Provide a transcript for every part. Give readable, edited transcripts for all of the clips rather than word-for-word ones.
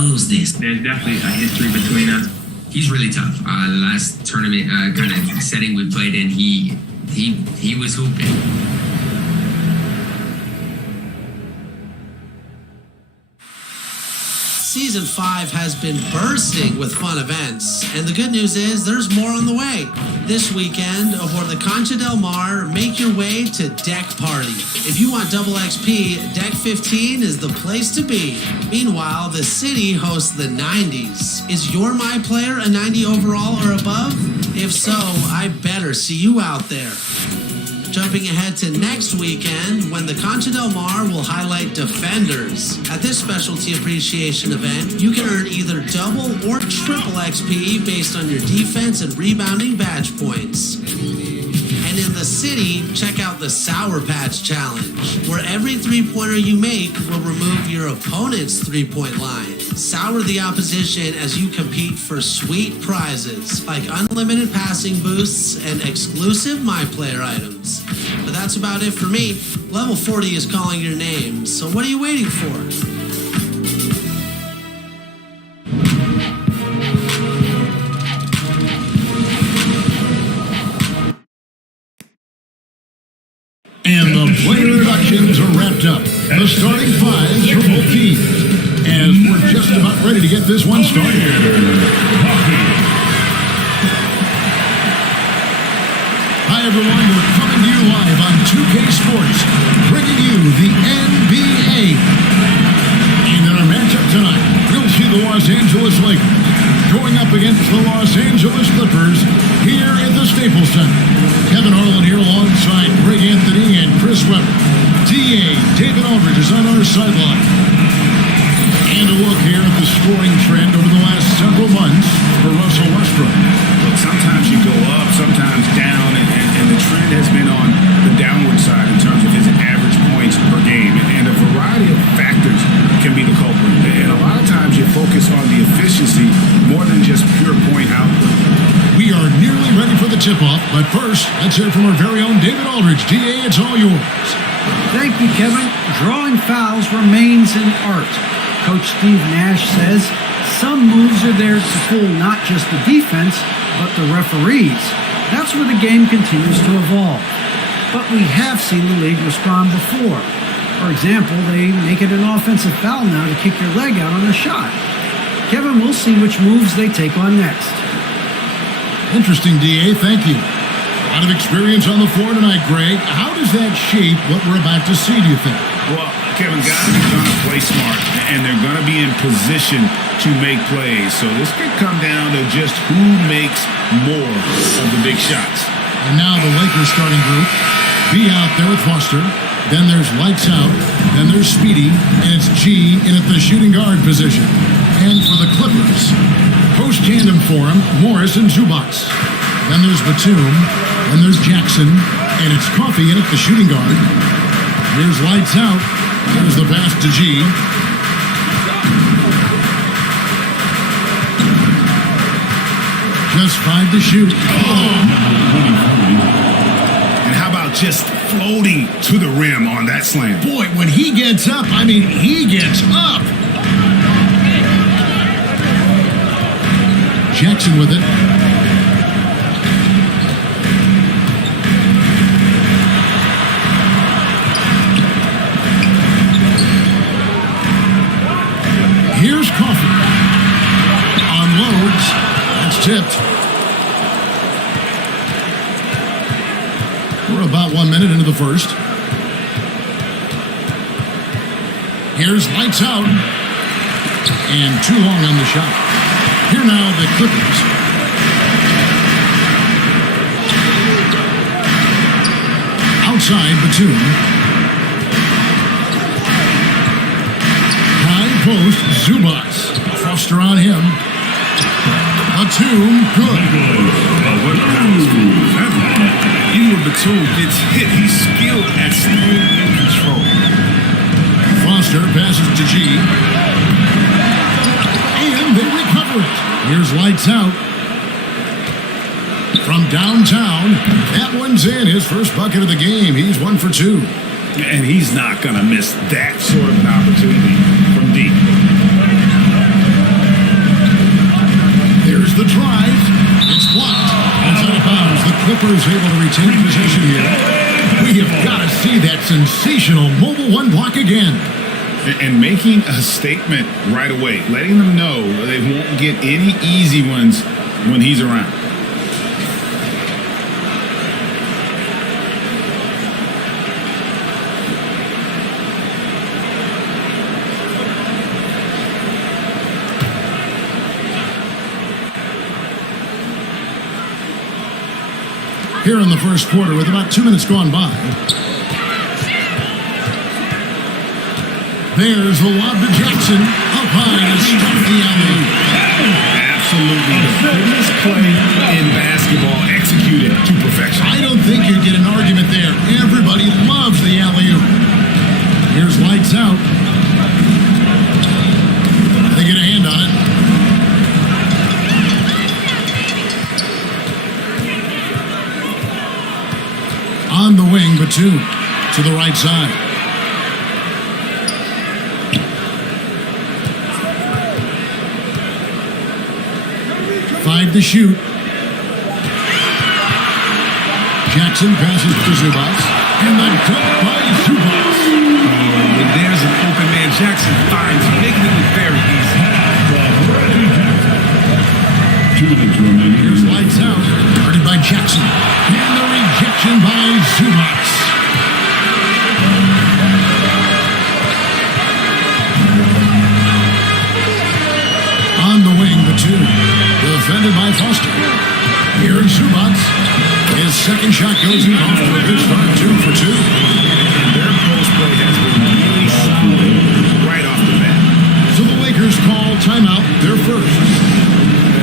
knows this. There's definitely a history between us. He's really tough. The last tournament kind of setting we played in, he was hooping. Season 5 has been bursting with fun events, and the good news is there's more on the way. This weekend, aboard the Concha Del Mar, make your way to Deck Party. If you want double XP, Deck 15 is the place to be. Meanwhile, the city hosts the 90s. Is your My Player a 90 overall or above? If so, I better see you out there. Jumping ahead to next weekend, when the Concha Del Mar will highlight Defenders. At this specialty appreciation event, you can earn either double or triple XP based on your defense and rebounding badge points. And in the city, check out the Sour Patch Challenge, where every three-pointer you make will remove your opponent's three-point line. Sour the opposition as you compete for sweet prizes, like unlimited passing boosts and exclusive My Player items. But that's about it for me. Level 40 is calling your name, so what are you waiting for? And the player introductions are wrapped up. The starting fives for both teams. As we're just about ready to get this one started. Hi everyone, we're coming to you live on 2K Sports, bringing you the NBA. And in our matchup tonight, we'll see the Los Angeles Lakers going up against the Los Angeles Clippers here at the Staples Center. Kevin Harlan here alongside Greg Anthony and Chris Webber. DA David Aldridge is on our sideline. And a look here at the scoring trend over the last several months for Russell Westbrook. Look, sometimes you go up, sometimes down, and the trend has been on the downward side in terms of his average points per game. And a variety of factors can be the culprit. And a lot of times you focus on the efficiency more than just pure point output. We are nearly ready for the tip-off, but first, let's hear from our very own David Aldridge. DA, it's all yours. Thank you, Kevin. Drawing fouls remains an art. Coach Steve Nash says some moves are there to fool not just the defense, but the referees. That's where the game continues to evolve. But we have seen the league respond before. For example, they make it an offensive foul now to kick your leg out on a shot. Kevin, we'll see which moves they take on next. Interesting, DA. Thank you. A lot of experience on the floor tonight, Greg. How does that shape what we're about to see, do you think? Well, Kevin, guys are going to play smart, and they're going to be in position to make plays. So this could come down to just who makes more of the big shots. And now the Lakers starting group. B out there with Foster. Then there's Lights Out. Then there's Speedy. And it's G in at the shooting guard position. And for the Clippers, post tandem for him, Morris and Zubac. Then there's Batum. Then there's Jackson. And it's Coffee in at the shooting guard. Here's Lights Out. There's the pass to G. Just 5 to shoot. And how about just floating to the rim on that slam? Boy, when he gets up, I mean, he gets up. Jackson with it. Here's Coffee. Unloads. That's tipped. We're about 1 minute into the first. Here's Lights Out. And too long on the shot. Here now the Clippers. Outside Batum. High post Zubac. Foster on him. Batum, good. Even when Batum gets hit, he's skilled at staying in control. Foster passes to G. And they recover it. Here's Lights Out. From downtown, that one's in. His first bucket of the game. He's 1 for 2. And he's not going to miss that sort of an opportunity from deep. Clippers able to retain possession here. We have got to see that sensational mobile one block again. And making a statement right away, letting them know they won't get any easy ones when he's around. Here in the first quarter with about 2 minutes gone by. There's the lob to Jackson. Up high to stop the alley. Absolutely the biggest play in basketball executed to perfection. I don't think you get an argument there. Everybody loves the alley-oop. Here's lights out. They get a hand on it. On the wing, Batum to the right side. Five to shoot. Jackson passes to Zubac. And the dunk by Zubac. When there's an open man, Jackson finds him, making it look very easy. 2 minutes remaining. Here's lights out. Guarded by Jackson. And the rejection by Zubac. On the wing, Batum. Defended by Foster. Here's Zubac. His second shot goes in off to a good start, 2 for 2. Their post play has been really solid right off the bat. So the Lakers call timeout, their first.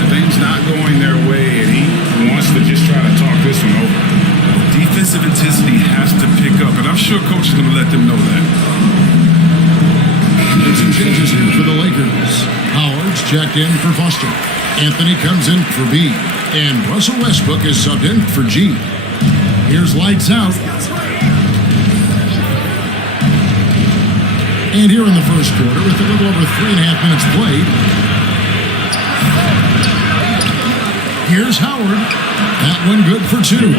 Things not going their way, and he wants to just try to talk this one over. Defensive intensity has to pick up, and I'm sure coach is going to let them know that. And some changes here for the Lakers. Howard's checked in for Foster. Anthony comes in for B. And Russell Westbrook is subbed in for G. Here's lights out. And here in the first quarter, with a little over 3.5 minutes played, here's Howard. That one good for 2.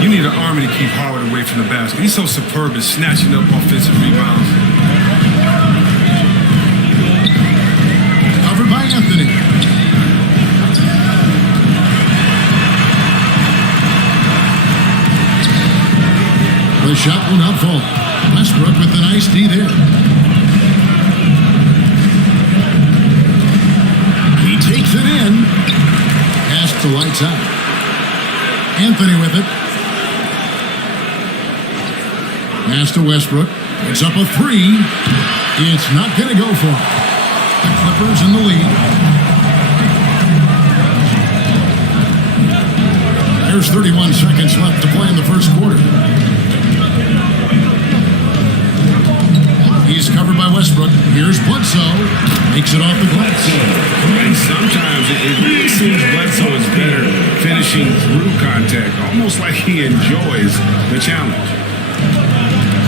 You need an army to keep Howard away from the basket. He's so superb at snatching up offensive rebounds. Covered by Anthony. The shot will not fall. Westbrook with the nice D there. He takes it in. Pass to lights out. Anthony with it. Pass to Westbrook. It's up a 3. It's not going to go for him. The Clippers in the lead. There's 31 seconds left to play in the first quarter. He's covered by Westbrook. Here's Bledsoe. Makes it off the glass. And sometimes it really seems Bledsoe is better finishing through contact, almost like he enjoys the challenge.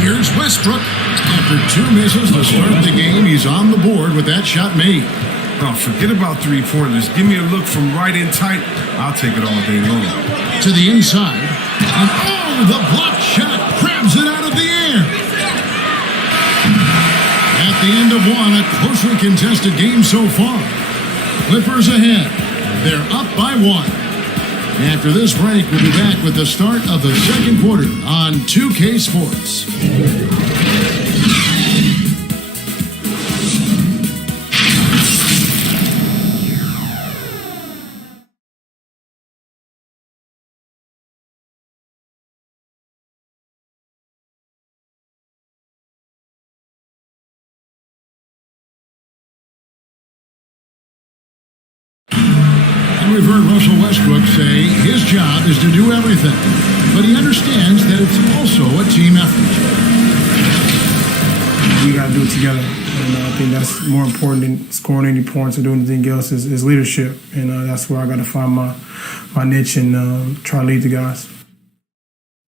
Here's Westbrook. After 2 misses to start the game, he's on the board with that shot made. Oh, forget about three-pointers. Give me a look from right in tight. I'll take it all day long. To the inside. And oh, the block shot grabs it out of the air. At the end of one, a closely contested game so far. Clippers ahead. They're up by 1. After this break, we'll be back with the start of the second quarter on 2K Sports. We've heard Russell Westbrook say his job is to do everything, but he understands that it's also a team effort. We got to do it together, and I think that's more important than scoring any points or doing anything else is leadership, and that's where I got to find my niche and try to lead the guys.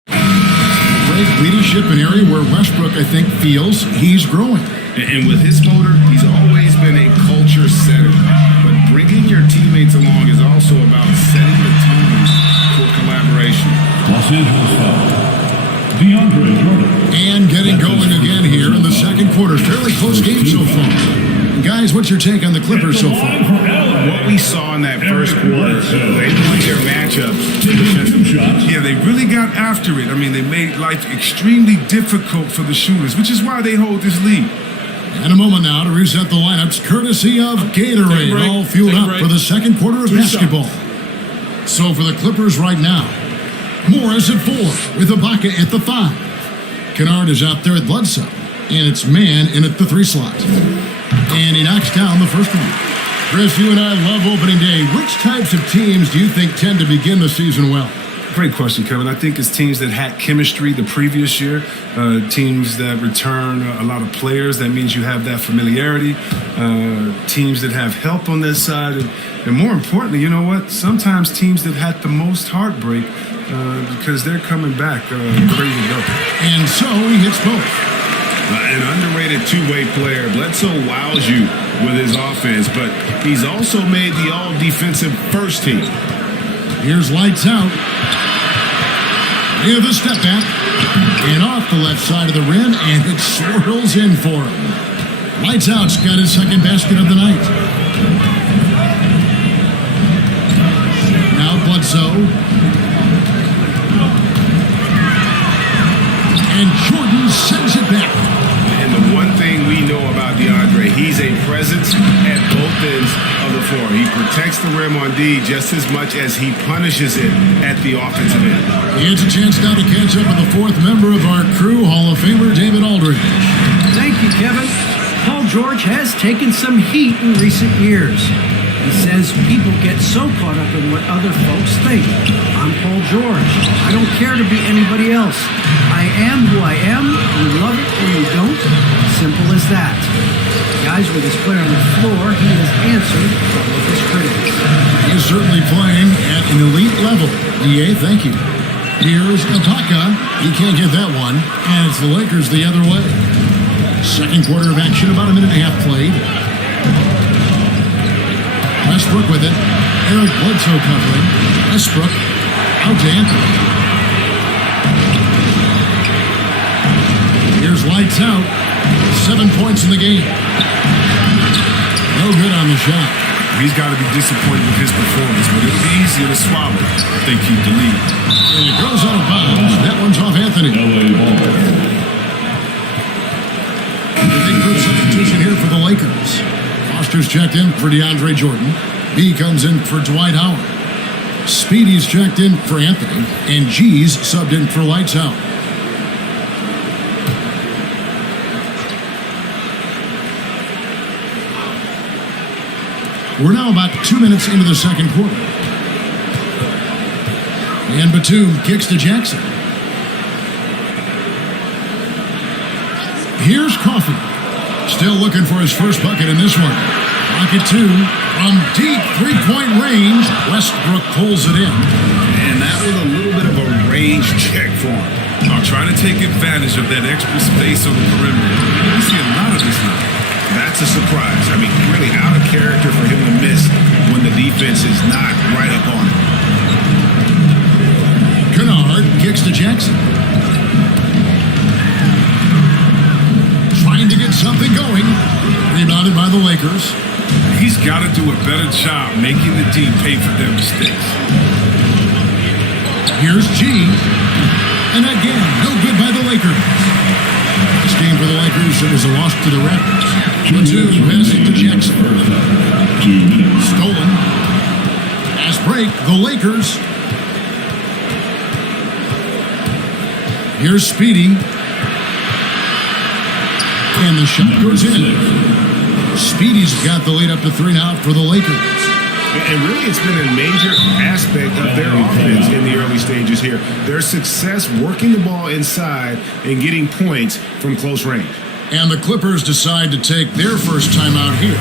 Great leadership, an area where Westbrook, I think, feels he's growing. And with his motor, he's always been a culture setter. But bringing your teammates along is also about setting the tone for collaboration. quarters. Fairly close game so far. Guys, what's your take on the Clippers so far? What we saw in that first quarter, they played their matchups. Yeah, they really got after it. I mean, they made life extremely difficult for the shooters, which is why they hold this lead. And a moment now to reset the lineups, courtesy of Gatorade, all fueled up for the second quarter of basketball. So for the Clippers right now, Morris at 4, with Ibaka at the 5. Kennard is out there at Bledsoe, and it's Man in at the 3 slot. And he knocks down the first one. Chris, you and I love opening day. Which types of teams do you think tend to begin the season well? Great question, Kevin. I think it's teams that had chemistry the previous year, teams that return a lot of players. That means you have that familiarity. Teams that have help on their side. And more importantly, you know what? Sometimes teams that had the most heartbreak because they're coming back ready to go. And so he hits both. An underrated two-way player. Bledsoe wows you with his offense, but he's also made the all-defensive first team. Here's lights out. Near the step back. And off the left side of the rim, and it swirls in for him. Lights out's got his second basket of the night. Now Bledsoe. And Jordan sends it back. And the one thing we know about DeAndre, he's a presence at both ends of the floor. He protects the rim on D just as much as he punishes it at the offensive end. It's a chance now to catch up with the fourth member of our crew, Hall of Famer David Aldridge. Thank you, Kevin. Paul George has taken some heat in recent years. He says people get so caught up in what other folks think. I'm Paul George. I don't care to be anybody else. I am who I am. You love it or you don't. Simple as that. Guys, with his play on the floor, he has answered all of his critics. He's certainly playing at an elite level. EA, thank you. Here's Ataka. He can't get that one. And it's the Lakers the other way. Second quarter of action, about a minute and a half played. Westbrook with it. Eric Bledsoe covering. Westbrook out to Anthony. Here's lights out. 7 points in the game. No good on the shot. He's got to be disappointed with his performance, but it'll be easier to swallow if they keep the lead. And it goes out of bounds. That one's off Anthony. Big group substitution here for the Lakers. Foster's checked in for DeAndre Jordan. B comes in for Dwight Howard. Speedy's checked in for Anthony. And G's subbed in for Lights Out. We're now about 2 minutes into the second quarter. And Batum kicks to Jackson. Here's Coffey. Still looking for his first bucket in this one. Rocket 2 from deep three-point range. Westbrook pulls it in. And that was a little bit of a range check for him. Trying to take advantage of that extra space on the perimeter. We see a lot of this now. That's a surprise. I mean, really out of character for him to miss when the defense is not right up on him. Kennard kicks to Jackson. Trying to get something going. Rebounded by the Lakers. He's got to do a better job making the team pay for their mistakes. Here's G. And again, no good by the Lakers. This game for the Lakers, it was a loss to the Raptors. Batum passing to Jackson. Stolen. Fast break, the Lakers. Here's Speedy. And the shot goes in. Speedy's got the lead up to 3 now for the Lakers. And really, it's been a major aspect of their offense in the early stages here. Their success working the ball inside and getting points from close range. And the Clippers decide to take their first time out here.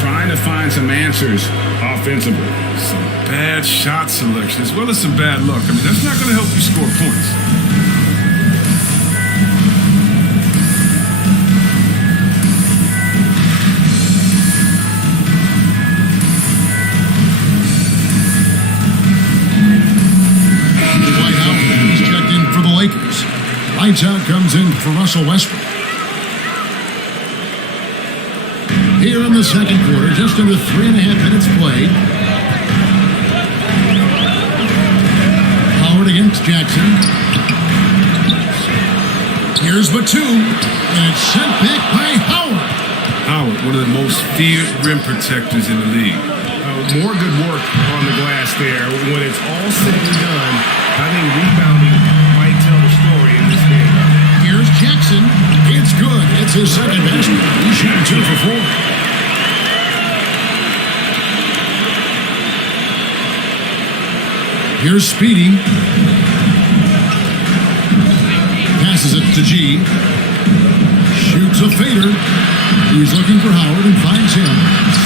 Trying to find some answers offensively. Some bad shot selection as well as some bad luck. I mean, that's not going to help you score points. Lights out comes in for Russell Westbrook. here in the second quarter. Just under 3.5 minutes played. Howard against Jackson. Here's Batum, and it's sent back by Howard. Howard, one of the most feared rim protectors in the league. More good work on the glass there. When it's all said and done, I think rebounding might tell the story in this game. Here's Jackson. It's good. It's his second basket. He shot 2 for 4. Here's Speedy. Passes it to G. Shoots a fader. He's looking for Howard and finds him.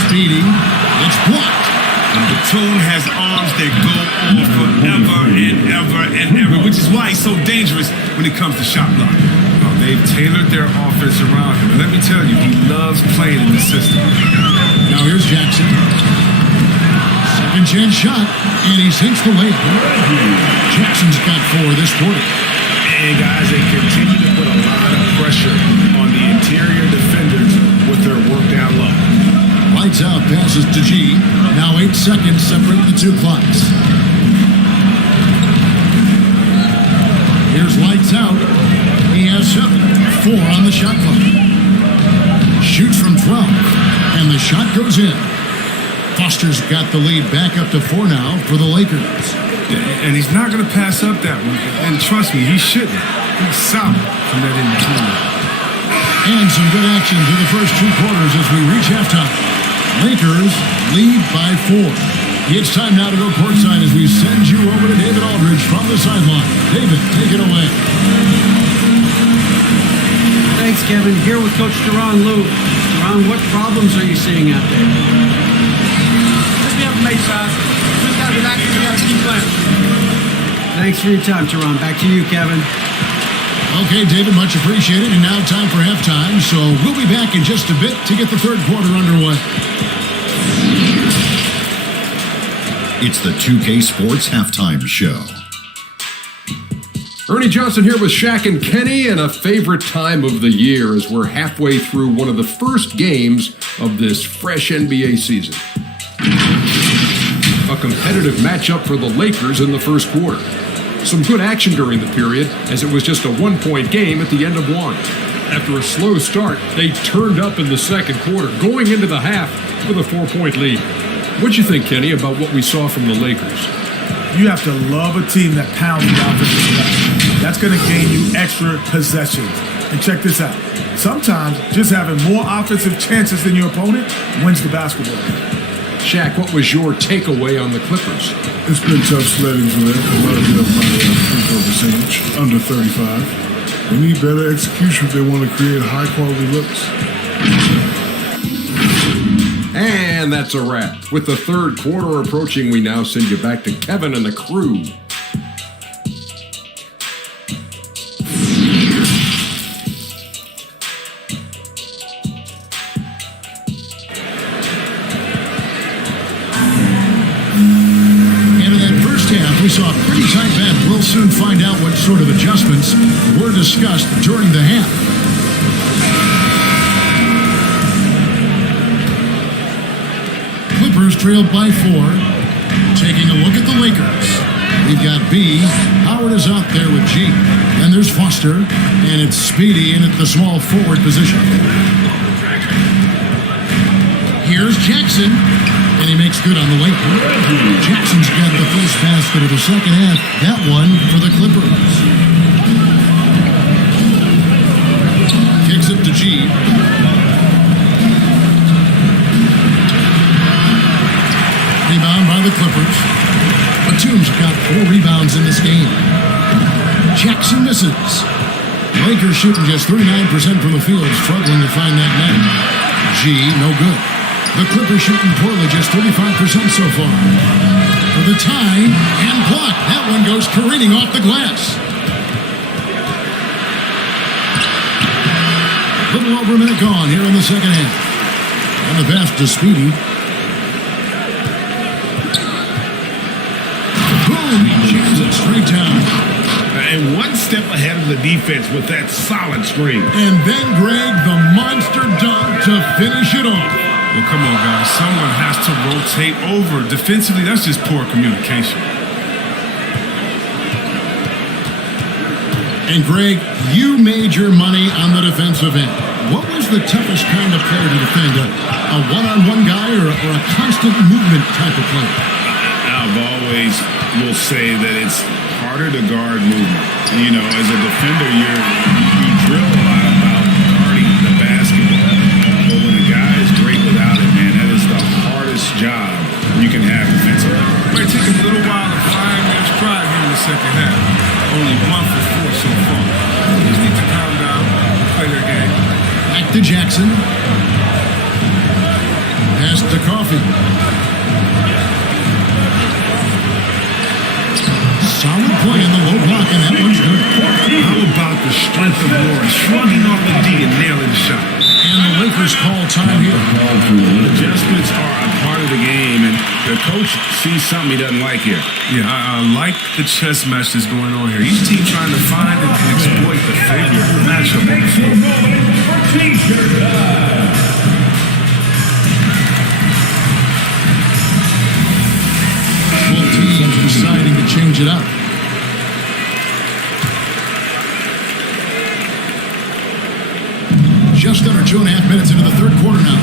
Speedy. It's blocked. And Batum has arms that go on forever and ever and ever, which is why he's so dangerous when it comes to shot block. They've tailored their offense around him. And let me tell you, he loves playing in the system. Now here's Jackson. Second chance shot, and he sinks the layup. Jackson's got 4 this quarter. And guys, they continue to put a lot of pressure on the interior defenders with their work down low. Lights out, passes to G. Now 8 seconds separate the two clocks. Here's lights out. He has 7. 4 on the shot clock. Shoots from 12, and the shot goes in. Foster's got the lead back up to 4 now for the Lakers. And he's not going to pass up that one. And trust me, he shouldn't. He's solid from that in-between. And some good action through the first 2 quarters as we reach halftime. Lakers lead by 4. It's time now to go courtside as we send you over to David Aldridge from the sideline. David, take it away. Thanks, Kevin. Here with Coach Teron Lou. Teron, what problems are you seeing out there? Just be able to make shots. Just got to relax and we got to keep playing. Thanks for your time, Teron. Back to you, Kevin. Okay, David, much appreciated. And now time for halftime. So we'll be back in just a bit to get the third quarter underway. It's the 2K Sports Halftime Show. Ernie Johnson here with Shaq and Kenny, and a favorite time of the year as we're halfway through one of the first games of this fresh NBA season. A competitive matchup for the Lakers in the first quarter. Some good action during the period, as it was just a 1-point game at the end of one. After a slow start, they turned up in the second quarter, going into the half with a 4-point lead. What'd you think, Kenny, about what we saw from the Lakers? You have to love a team that pounds the offensive glass. That's going to gain you extra possessions. And check this out. Sometimes just having more offensive chances than your opponent wins the basketball game. Shaq, what was your takeaway on the Clippers? It's been tough sledding for them. A lot of it up my free throw percentage, under 35. They need better execution if they want to create high-quality looks. And that's a wrap. With the third quarter approaching, we now send you back to Kevin and the crew. We saw a pretty tight bat. We'll soon find out what sort of adjustments were discussed during the half. Clippers trailed by 4. Taking a look at the Lakers. We've got B. Howard is out there with G. Then there's Foster. And it's Speedy in at the small forward position. Here's Jackson. And he makes good on the late one. Jackson's got the first basket of the second half. That one for the Clippers. Kicks it to G. Rebound by the Clippers. Batum's got 4 rebounds in this game. Jackson misses. Lakers shooting just 39% from the field, struggling to find that net. G, no good. The Clippers shooting poorly, just 35% so far. For the tie and block. That one goes careening off the glass. Little over a minute gone here in the second half. And the pass to Speedy. Boom! He jams it straight down. And one step ahead of the defense with that solid screen. And then Greg, the monster dunk to finish it off. Well, come on, guys. Someone has to rotate over. Defensively, that's just poor communication. And Greg, you made your money on the defensive end. What was the toughest kind of player to defend? A one-on-one guy or a constant movement type of player? I've always will say that it's harder to guard movement. You know, as a defender, you drill a lot about guarding the basketball. But when a guy is great without it, man, that is the hardest job you can have defensively. Might take a little while to find their stride here in the second half. Only 1 for 4 so far. Just need to calm down, play their game. Back to Jackson. Pass to Coffee. Solid play in the low block, and that one's good. How about the strength of Lawrence shrugging off the D and nailing the shot? And the Lakers call time here. Adjustments are a part of the game, and the coach sees something he doesn't like here. Yeah, I like the chess match that's going on here. Each team trying to find and exploit the favorite matchup on the floor. Both teams deciding to change it up. Just under 2.5 minutes into the third quarter now.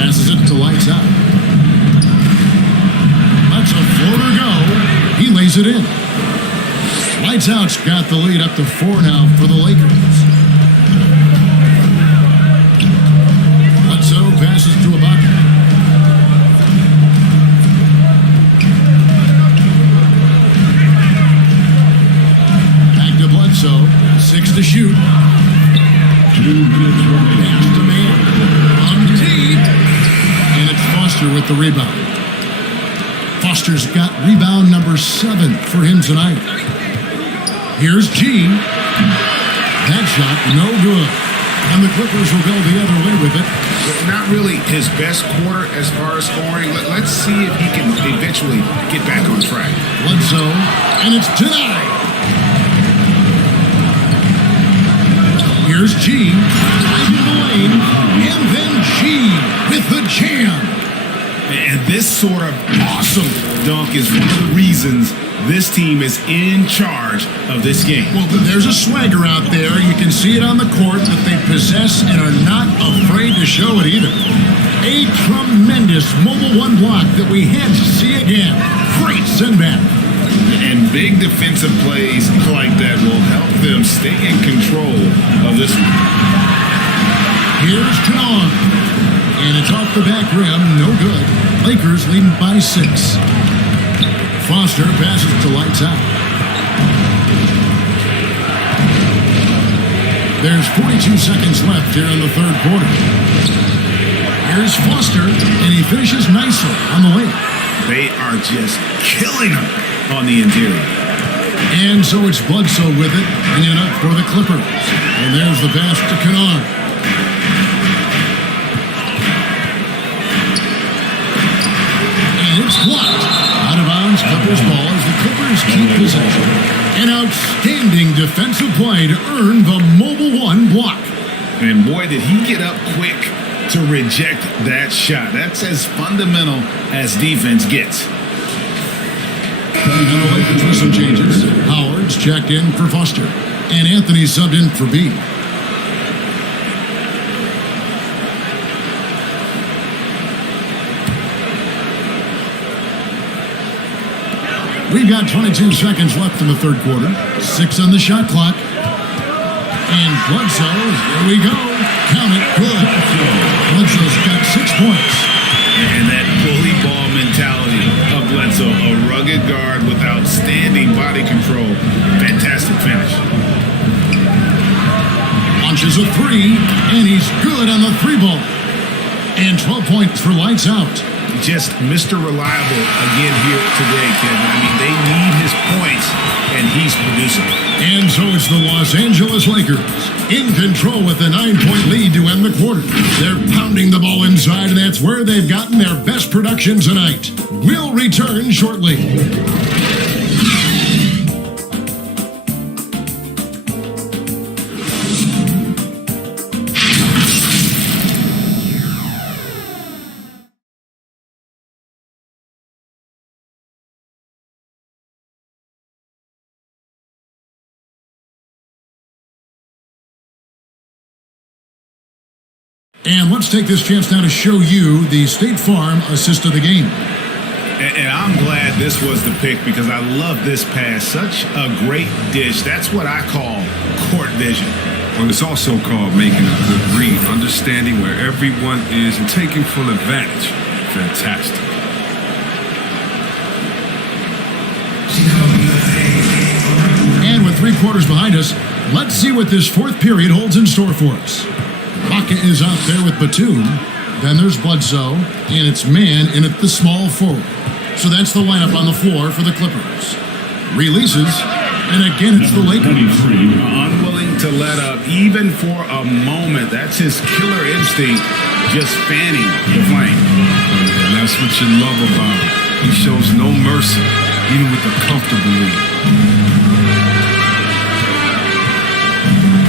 Passes it to Lights Out. Lets a floater go. He lays it in. Lights Out's got the lead up to 4 now for the Lakers. Bledsoe passes to Ibaka. Back to Bledsoe. 6 to shoot. Pass to man. On deep. And it's Foster with the rebound. Foster's got rebound number 7 for him tonight. Here's G. That shot, no good. And the Clippers will go the other way with it. Not really his best quarter as far as scoring. Let's see if he can eventually get back on track. Bledsoe, and it's denied. Here's G. In the lane, and then G with the jam. And this sort of awesome dunk is one of the reasons this team is in charge of this game. Well, there's a swagger out there. You can see it on the court that they possess and are not afraid to show it either. A tremendous Mobile One block that we had to see again. Great send back. And big defensive plays like that will help them stay in control of this one. Here's Canard. And it's off the back rim, no good. Lakers leading by 6. Foster passes to Lights Out. There's 42 seconds left here in the third quarter. Here's Foster, and he finishes nicely on the wing. They are just killing him on the interior. And so it's Bledsoe with it, and in up for the Clippers. And there's the pass to Canard. It's blocked. Out of bounds, Clippers ball as the Clippers keep possession. An outstanding defensive play to earn the Mobile One block. And boy, did he get up quick to reject that shot. That's as fundamental as defense gets. And the Lakers with some changes. Howard's checked in for Foster. And Anthony subbed in for B. We've got 22 seconds left in the third quarter. 6 on the shot clock. And Bledsoe, here we go. Count it, good. Bledsoe's got 6 points. And that bully ball mentality of Bledsoe, a rugged guard with outstanding body control. Fantastic finish. Launches a 3, and he's good on the 3-ball. And 12 points for Lights Out. Just Mr. Reliable again here today, Kevin. I mean, they need his points, and he's producing. And so it's the Los Angeles Lakers in control with a 9-point lead to end the quarter. They're pounding the ball inside, and that's where they've gotten their best production tonight. We'll return shortly. And let's take this chance now to show you the State Farm assist of the game. And I'm glad this was the pick because I love this pass. Such a great dish. That's what I call court vision. Well, it's also called making a good read, understanding where everyone is and taking full advantage. Fantastic. And with 3 quarters behind us, let's see what this fourth period holds in store for us. Baca is out there with Batum. Then there's Bledsoe, and it's man in at the small forward. So that's the lineup on the floor for the Clippers. Releases, and again it's the Lakers. Unwilling to let up, even for a moment. That's his killer instinct, just fanning the flame. And that's what you love about him. He shows no mercy, even with a comfortable lead.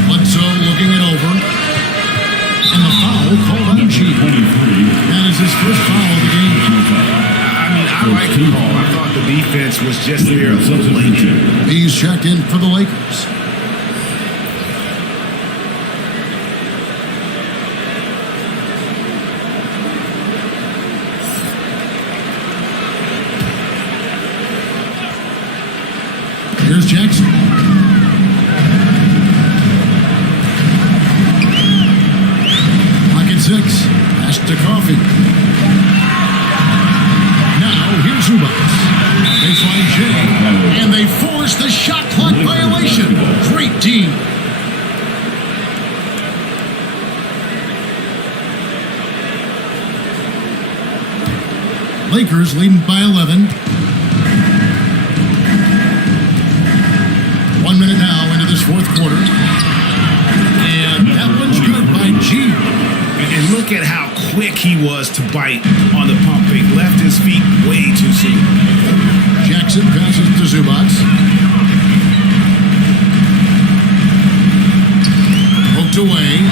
Bledsoe looking it over. And the foul called on G. That is his first foul of the game. I like the call. I thought the defense was just there a little late. He's checked in for the Lakers. Here's Jackson. Pocket 6. Pass to Coffee. Now here's Zubac. Baseline J. And they force the shot clock violation. Great D. Lakers leading by 11. 1 minute now into this fourth quarter. And that one's good by G. And look at how quick he was to bite on the pump fake. Left his feet way too soon. Jackson passes to Zubac. Poked away.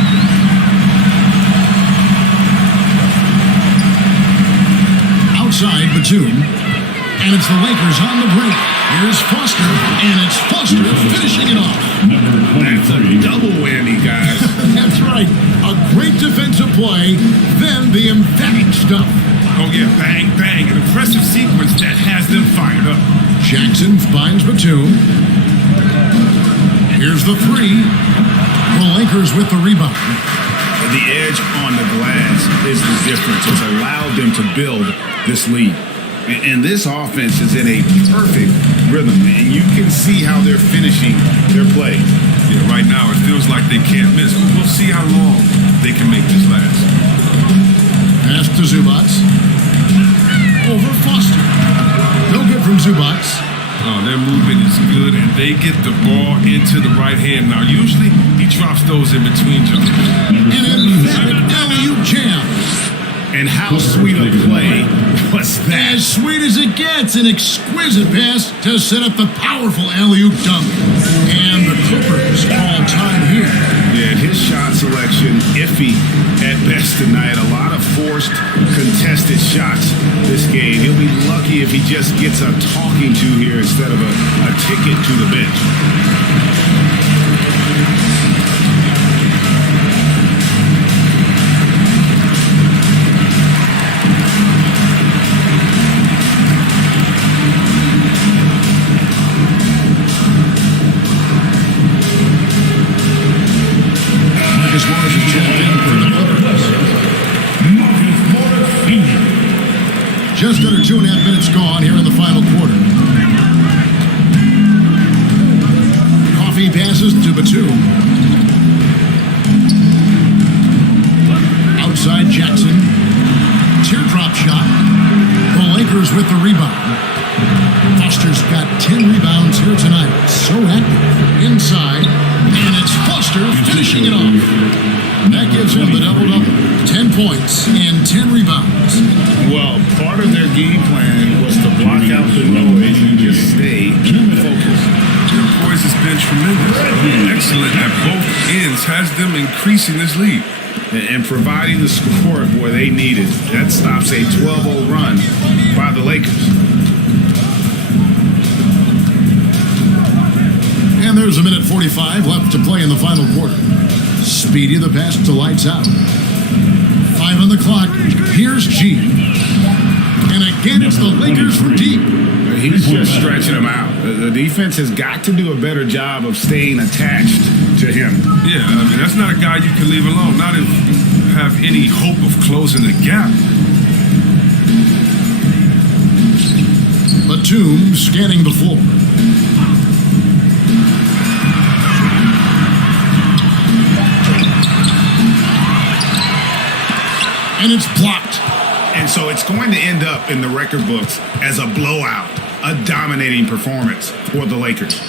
Outside Batum. And it's the Lakers on the brink. Here's Foster, and it's Foster finishing it off. That's a double whammy, guys. That's right. A great defensive play, then the emphatic stuff. Oh, yeah, bang, bang. An impressive sequence that has them fired up. Jackson finds Batum. Here's the 3. The Lakers with the rebound. The edge on the glass is the difference. It's allowed them to build this lead. And this offense is in a perfect rhythm, and you can see how they're finishing their play. Yeah, right now it feels like they can't miss. We'll see how long they can make this last. Pass to Zubac. Over Foster. No good from Zubac. Oh, their movement is good, and they get the ball into the right hand. Now, usually he drops those in between jumpers. An emphatic alley-oop jam. And how sweet a play was that? As sweet as it gets, an exquisite pass to set up the powerful alley-oop dunk. And the Clippers call time here. Yeah, his shot selection iffy at best tonight. A lot of forced, contested shots this game. He'll be lucky if he just gets a talking to here instead of a ticket to the bench. Just under 2.5 minutes gone here in the final quarter. Coffee passes to Batum. Outside Jackson. Teardrop shot. The Lakers with the rebound. Foster's got 10 rebounds here tonight. So active. Inside. And it's Foster finishing it off. That gives him the double-double. 10 points and 10 rebounds. Well, part of their game plan was to block out the noise and just stay focused. Their poise has been tremendous. Excellent at both ends, has them increasing this lead. And providing the scoreboard they needed. That stops a 12-0 run by the Lakers. And there's a minute 45 left to play in the final quarter. Speedy the pass to lights out. 5 on the clock. Here's G. And again, it's the Lakers from deep. He's just stretching him out. The defense has got to do a better job of staying attached to him. Yeah, I mean, that's not a guy you can leave alone. Not if you have any hope of closing the gap. Batum scanning the floor. And it's blocked. And so it's going to end up in the record books as a blowout, a dominating performance for the Lakers.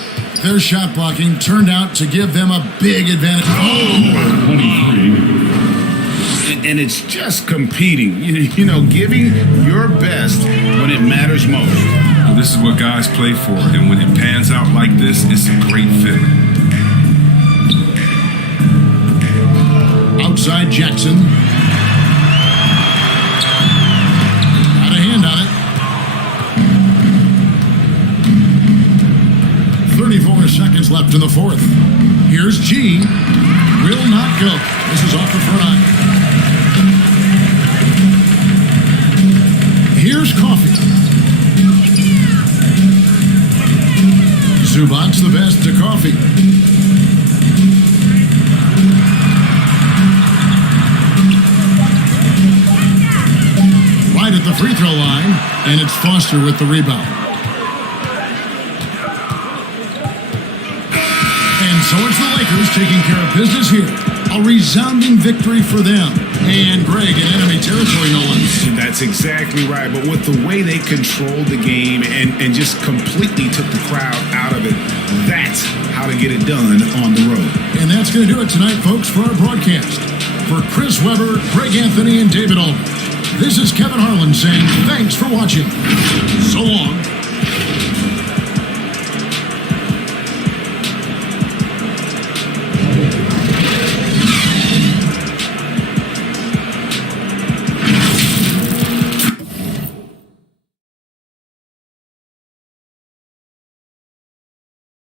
Their shot blocking turned out to give them a big advantage. And it's just competing, you know, giving your best when it matters most. Well, this is what guys play for, and when it pans out like this, it's a great feeling. Outside Jackson. Got a hand on it. 34 seconds left in the fourth. Here's G. Will not go. This is off the front eye. Here's Coffee. Zubac's the best to Coffee. Right at the free throw line, and it's Foster with the rebound. And so it's the Lakers taking care of business here. A resounding victory for them. And Greg in enemy territory, no less. That's exactly right. But with the way they controlled the game and just completely took the crowd out of it, that's how to get it done on the road. And that's going to do it tonight, folks, for our broadcast. For Chris Webber, Greg Anthony, and David Aldridge, this is Kevin Harlan saying thanks for watching. So long.